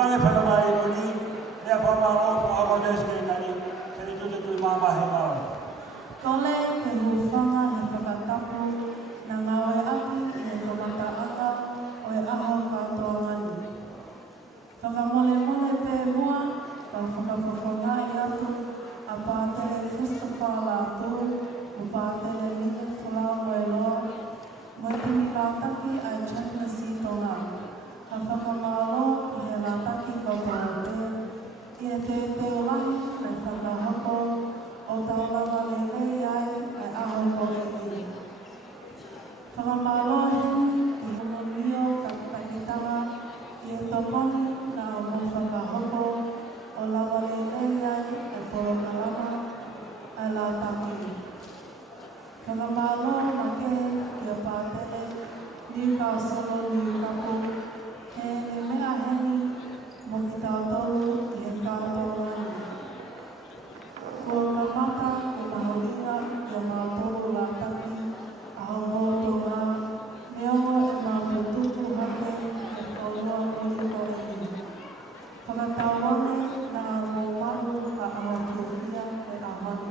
wange whanamai koni, rea whamaro po awanes kei nani, kere tutu mamahe mawe. Tole ke hufanga he whakatapu na ngā oe aki i he tomata aka o e aho katoa ngani. Whakamole mole pē mua, ka whakawhawhangai atu, a pātere Christopher Lātu, o pātere Nina Whulau Moe Loa, moe tumi rātaki ai Chaplasi Tonga. A whakamalo i he rātaki katoa pē, i e te lahi nei whakahoko, o taulanga le mei ai aho kore tiri. Whakamalo heni i humonio ka pakitanga i e tokoni na o mo whakahoko o lawa le mei ai e poro kalama ai la taki. Whakamalo ma ke i a pātere ni ka solo ni kapu he e mea heni mo ki tātou i e kātou ngani. Ko ka mata e mahoringa i a mātou la taki a hongo tonga, me ongo e mātou hake e whaua kuri koe. Whakatawane na mō maru ka awa whiwhia e a hanu.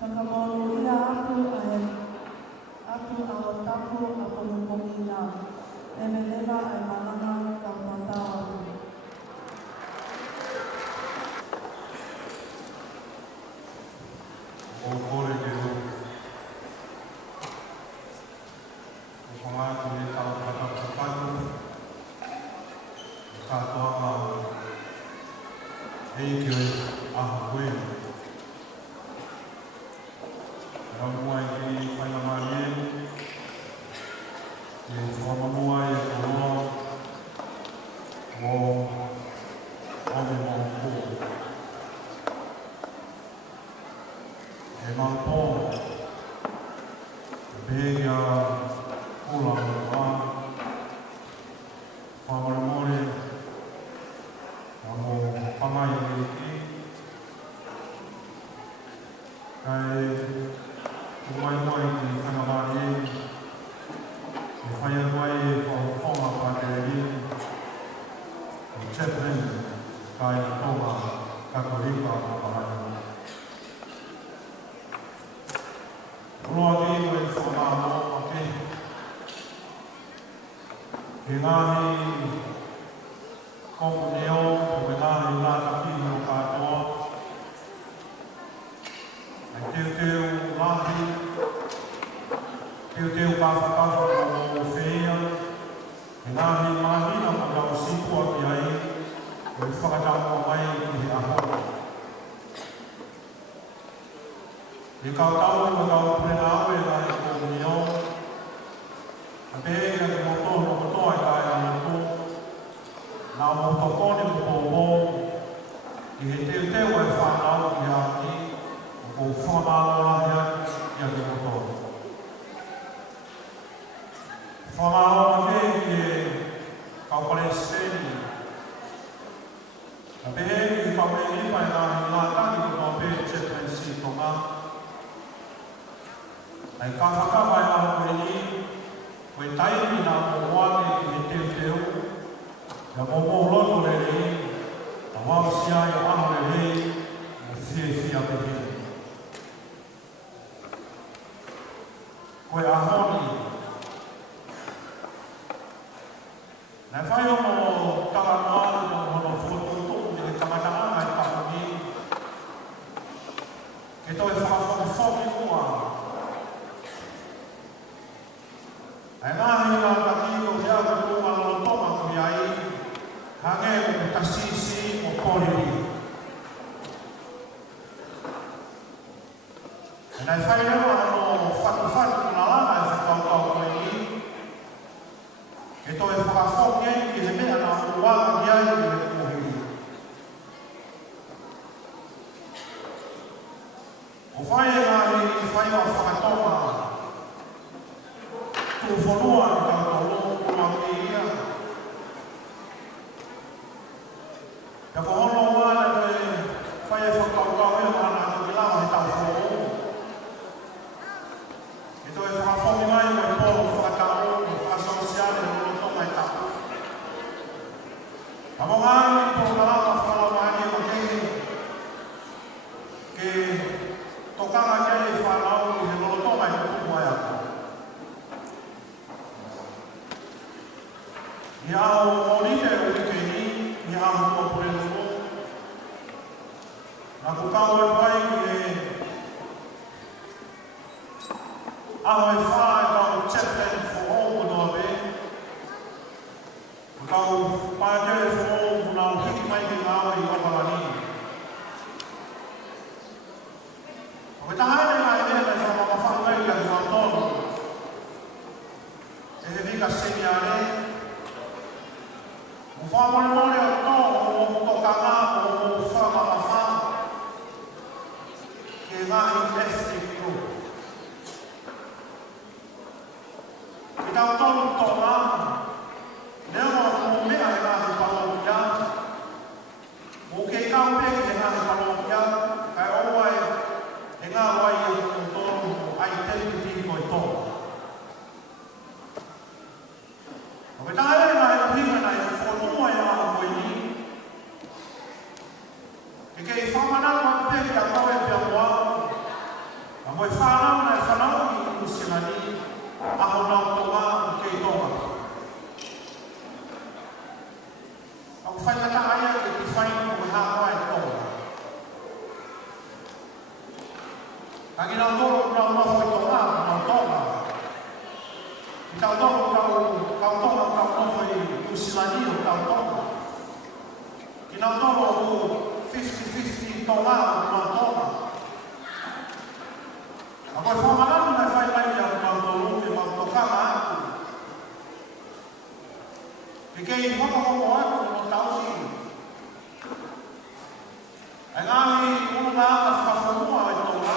Whakamonu ia atu a o tapu a konukongi nā, e me lewa e malanga ka matau atu. O kore te ro. O whangātu e tau whakapapanu. O kātoa mā. Hei ki oi aho koe. Ramua i ki whainamanie. E whamamua e koroa. O ome mō kō. E mampo, begia kula ngā, whamaramore, mō whamai e ki. Kai umai ki whanamare, e whaiawai e whawhonga pātere o Chaplin, kai toa kakorika o Paraia. Roa ki koe whamāmo ake. Ke ngāhi kopu neo, koe ngāhi rātaki o kātoa. Ai teo ngāhi, teo ka whakawha o whea. Ke ngāhi mahina mo rau sipua ki ai, koe whakatamo mai ki he aho. E kautau e kau prena awe na e kō mio. A pēhea ke motoa e kai a moto. Nā motokone o pōpō. I he teo e whanau ki a ki. O kō whamalo lahia ki a ke motoa. Whamalo a ke ki e kaupare speni. A pēhea ki kau me nipa e ngā hinataki ko tō pē Chaplasi Tonga. Ai ka whakawai a koe ni, koe taimi nā mō wāne ki he teo, ia mō loto re rei, a wawsia i aho re rei, o whia te he. Koe ahoni. Nai whai o mō taha noa no mono whototo, me he tangata anga i kahoni. Ke toi whakawhaki mua, ai ngāhi nā taki o te aga tōma no toma kui ai, hange o te tasisi o kōriri. E nei whai rewa anō whakawhaki nā lana e whakautau koe ni, e toi whakawhoki ai ki he mea nā uwanga ki ai Abongan po kalama whalawani makehi ke tokanga kei whanau i he lolotonga i kuku ai ako. I ao monite o ike ni, i ao kua pure lumo. Na kukau e pai ki e ao e whae kau chaplain for all kunoa be. Kau pātere whō muna o hiki mai ki ngāwa i Wapalani. O me tahaere ngā e mea mai wha mawhanga i a Tuantono. E he vika seni a re. O whamore mone o tō o toka ngā o whamawha. Ke ngā i ethnic group. Ki tau tonu tō ngā. Nea mo mea he ngāhi palokia, o ke kau peki he ngāhi palokia, kai owai he ngā wai e o tōru ai teluti koi tōru. O me tae ngā he uhinga nei o whotunga e ngā koe ni, ke kei whamanau a peki a koe pia moa, a moe whanau nei whanau i usilani, a ho nau tonga o kei tonga. Ang whaingata aia ke te whainga o hāua e tōna. Tangi nau tōro nau noho i tōna, nau tōna. I tau tōro kau tōna kau noho i usilani o kau tōna. I nau tōro o 50-50 tōna o nau tōna. A koe whamananu nei whaingai ki a nau tōro te mau tokanga aku. Ke kei whakahoko aku no tausi. E ngāhi unu ngā whakahomua e tōna.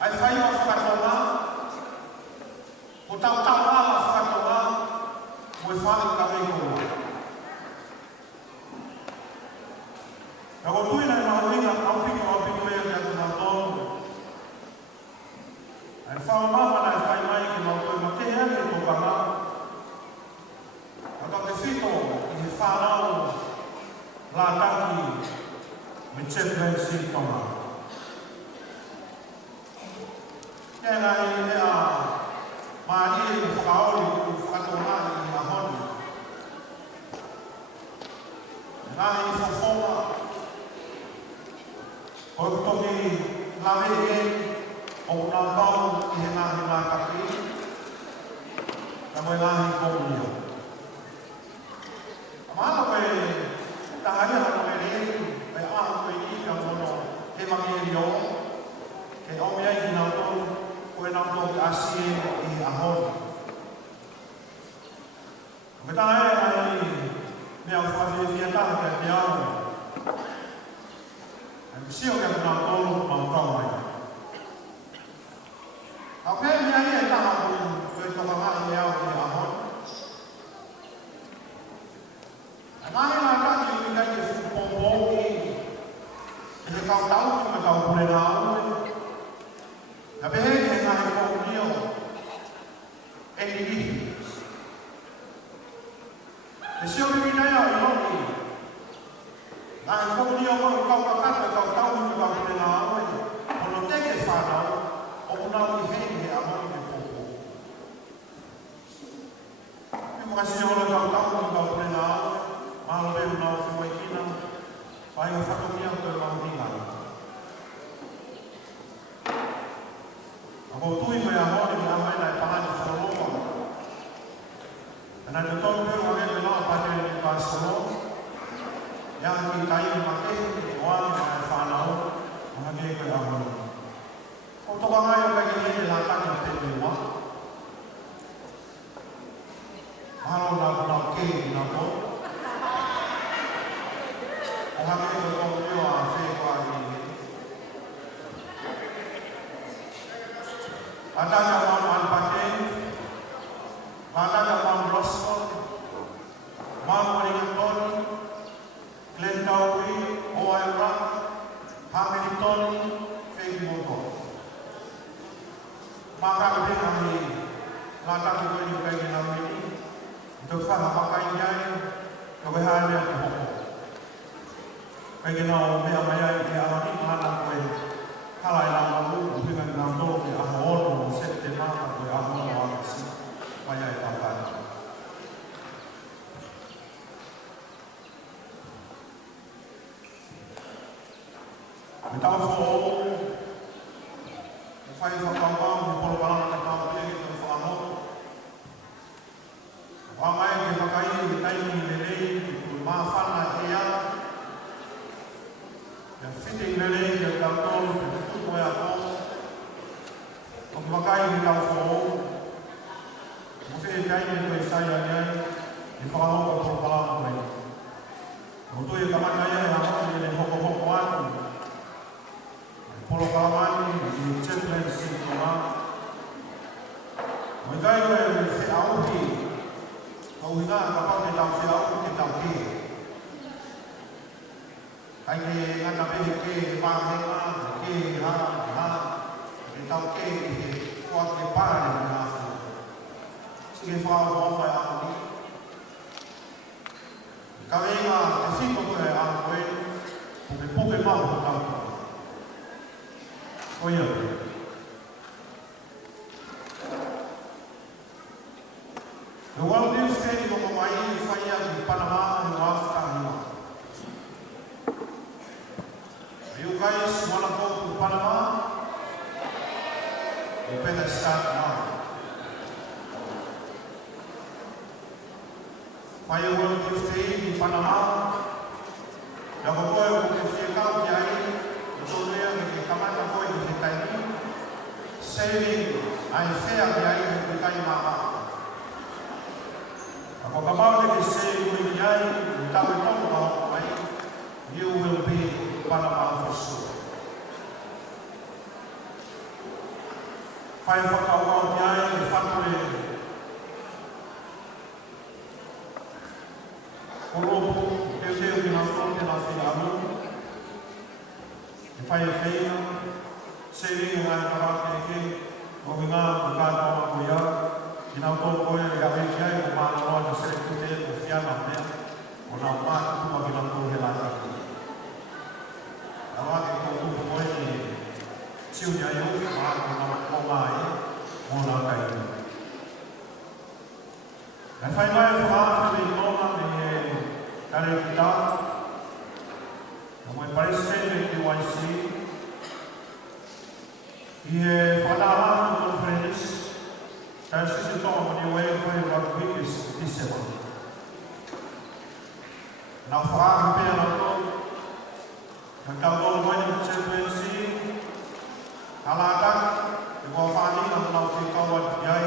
Ai whai o whakatonga. Ko tau tau ngā whakatonga. Mo e whai ka mei kōa. Ka ko tui nei mahu inga au mea ki atu nā tōnu. Ai whaumama nei whai mai ki mau tōi ma te hea ki tōkanga. Ka te whito i he whanau la taki me chaplain tonga. Kei ngā i mea maari e whakaori o whakatonga i a honi. Ngā i whawhonga o toki lawe e o ngā tau i he ngāhi ngā kaki. Ka moe ngāhi kōmunia. Mana koe tahaya hano e rei, koe aho koe ni ka mono he mangi e rio, ke omea i nau tō, koe nau tō ki asie i ahoni. Me tahaya nai mea whawhi e whiataha kia te au. E sio kia te nau tō mau tau mai. Ka pēr mea i e taha koe toka mahi e au i ahoni. Ngāhi ngā kaki i kai e whupōpōki, e he kau tau ki me kau pure nā aue. Ka pehe ki he ngāhi kōnio, e ni ihi. E sio mi nei au i loki. Ngāhi kōnio koe kau kakata kau tau ki me kau pure nā aue. Kono teke whānau, o unau i hei he amoni me pōpō. Ki mwakasi o le kau tau ki me kau pure nā aue. Malo beu nau whiwai kina, whai o whakamia o te mahinga. A ko tui mai a hori mi a mai nai pahani whakaloa. E nai te tonu beu a rei lao pake ni ka solo. Ia ki kai ma ke, ki oani mai whanau, o hake koe a hori. Ko toka ngai o kai ki hei la kani te mewa. Mahalo nau ke nau ko. O hake koe o reo a whekwa i ni. Ataka Mount Alpate, Ataka Mount Roscoe, Mount Wellington, Glen Taui, Oaira, Hamilton, Fake Moto. Maka ke hei, Ataka koe i kai ki nau ni, Te whakapakai ai, ka weha mea te hoko. Kai ke nao mea mai ai ke ahani mana koe halai la malu, pinga ni ngā tō ke aha ono o sete mana koe aha ono o akasi. Mai ai tātai. Me tau whoo, me whai whakawau, me polo parana ka tau pia ki te whanoto. Wa mai ke whakai ke taimi me rei, ke mawhana e a. Ia white i me rei, ke kautoro, ke tuko e a tō. O ke whakai ke tau whoo, mo whi taimi koe sai a nei, ke whanoko polo parana koe. O tui e kamata ia e hama i le hoko hoko atu. Polo kalamani i chaplaincy tōna. Mo i kai koe e whi auhi, au i ngā ka pake tau whi auhi ke tau ke. Kai ke ngana pehe ke wāhenga, ke hā, ke tau ke kua ke pāre i ngā whu. Si ke whāo hōwhai auhi. Ka weinga e whiko koe a koe, o me poke mau o tau koe. Oia. The World News Standing on Mai i whaia ki Panama and Wāwhakahiwa. Are you guys want to go to Panama? You better start now. Whaia World News Standing i Panama. Ya ko koe o ke whiakau ki ai, o tō rea ke kamata koe i te taimi, saving ai whea ki ai o te kai maa. Ako ka maure ke saving koe ki ai, i tawe tōku ka hoko mai, you will be Panama for sure. Whai whakauau ki ai, i whakure koropu, teo ki nga whonte nga whiamu, e whai e whaia, saving e ngai kawake ke, o ki ngā kātoa ko ia, ki nā tō koe e awe ki ai, o māna roa ka sere kute o whiana mea, o nā māka tuma ki nā tō he lāka ki. Nā wake ko tūpa koe ni tiu ni ai o, māka nā o mai, o nā kai. E whai mai e whaafere i tōna me e kare ki tā, Mo presidente di YC, e falava con conferenze, si trova di UEFA rugby di semana. Na fara per la Kalau banyak frekuensi, alasan diwafani dan langsung kawan jai,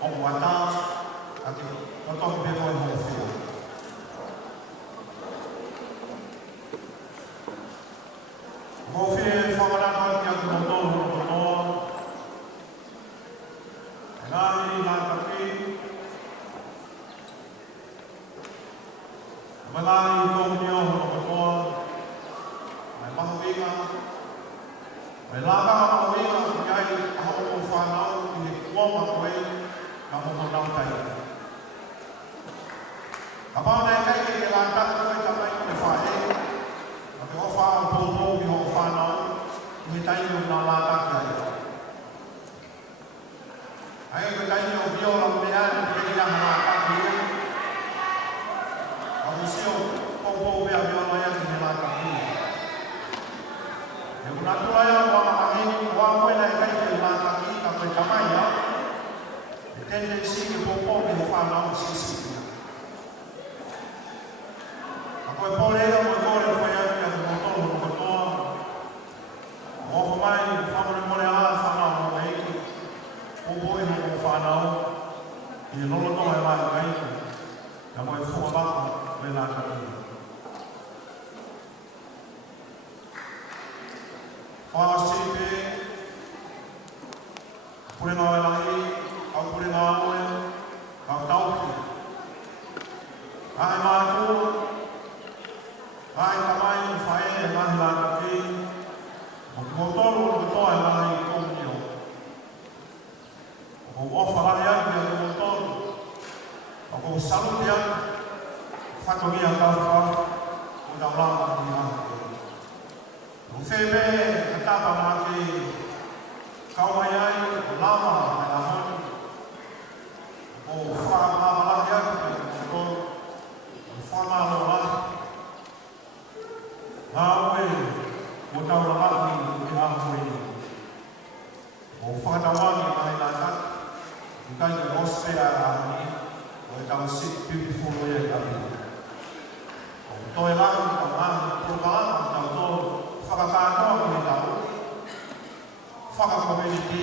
pembuatan, atau berbagai hasil. Mungkin pengalaman yang betul-betul, dari nanti, melalui komunion betul. Mahuinga, may lakang mahuinga, kaya ako kung whanau, hindi ko makuwi, kamumunang tayo. Kapag na ikay kikilantan ko ay kamay ko ifahe, at ako whanau puto, hindi ko whanau, hindi tayo yung nalatak tayo. Ay, kung tayo yung biyo lang niyan, hindi niya nalatak niya. Ako siyo, puto, biyo lang yan, hindi nalatak niya. Yung natulaya ko ang aking waway na ikay kailangan kapag kamaya, tendency ko po yung whanau sisip niya. Ako ay polera mo ito rin kaya yung motor. O kumay, family mo na whanau mo ay pupuin mo kung whanau, inulot mo ay malagay ko. Yung ay sumabak mo, may nakakita. Whāsipe, pure ngā langi, au pure ngā moe, au tauki. Ai mātua, ai tamai whae e mahi lāka ki, o ki motoro o katoa e mahi kōmio. O ko ofa hare ake o ki motoro, o ko salut dia, whatogi a tawha, o tau lama ki hake. O whebe, a tapa maki, kauhai ai, o lama, ai a honi, o whakamalahi ake, o whamalo lahi. Ngāwe, o tau lama ki hake, o whakatawangi mai nā tata, i kai te ospea a ni, o e tau sit beautiful o e kapi. O toi lahi, o ngāhi, programa, tau tō whakakātoa ki tau, whakakommunity,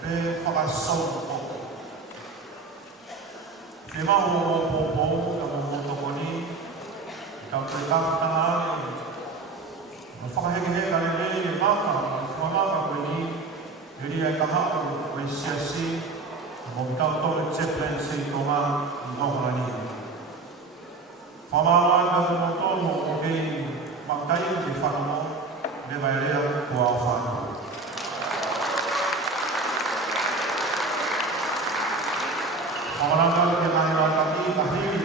me whakasau o. Whemau o pōpō, tau o tokoni, tau te kāwhitanga ane, o whakahekeheka le rei e maka, o whamaka koe ni, Yuri ai ka hako o e siasi, mo tau tō e Chaplain Sri Tonga i Nohorani. Whamāwa ka mo tōno o hei makai ki whanamo, me vai rea kua o whanau. Whamaranga ke nai rā taki ka hiri,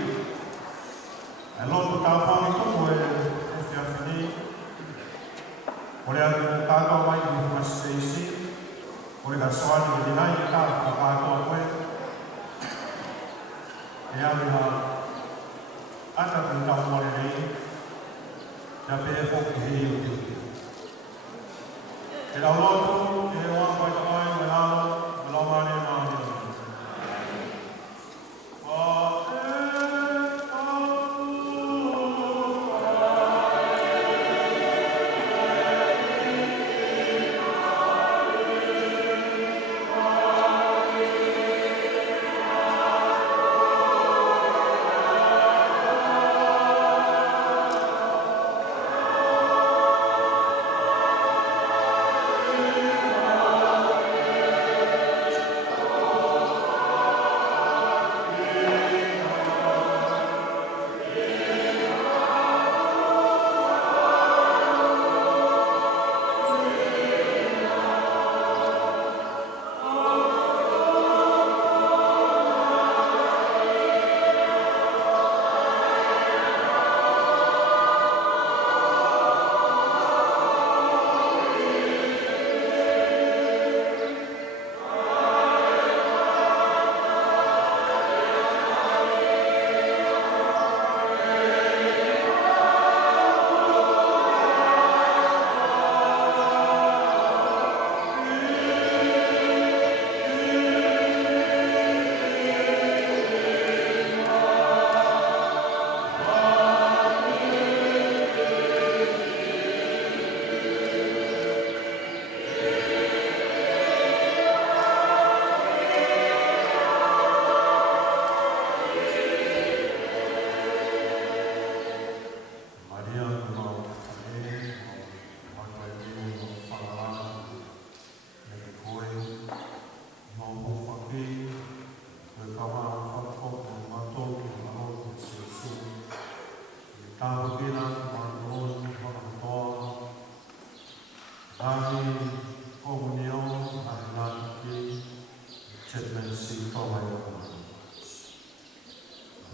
e loto tā pāmi tōko e whiawhini, o rea ki mo kākau mai ki Huma Stacey, o e ka soani ki nai e kā whakātoa koe, e amiha ata ki tau mare rei, te pēe whoki hei o te. E rau lotu, e oa koe ka mai, me hao, me lau mare maare.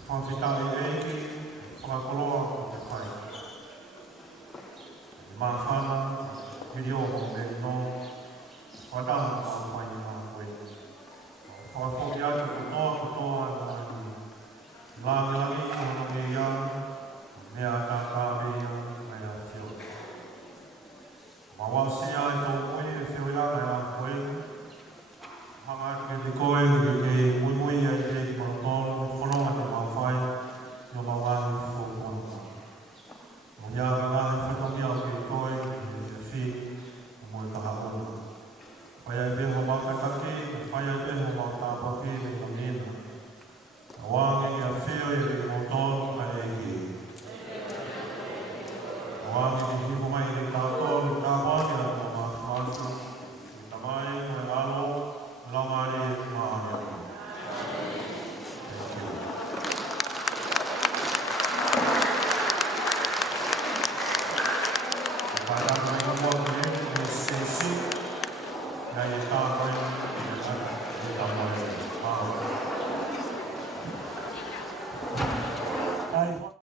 Whawhitare eiki, whakakoloa o te whai. Māwhana, whiri o me no, whakatanga o mai i ngā koe. Whakawhoki atu ko noa ko toa nā ni. Lāngangi o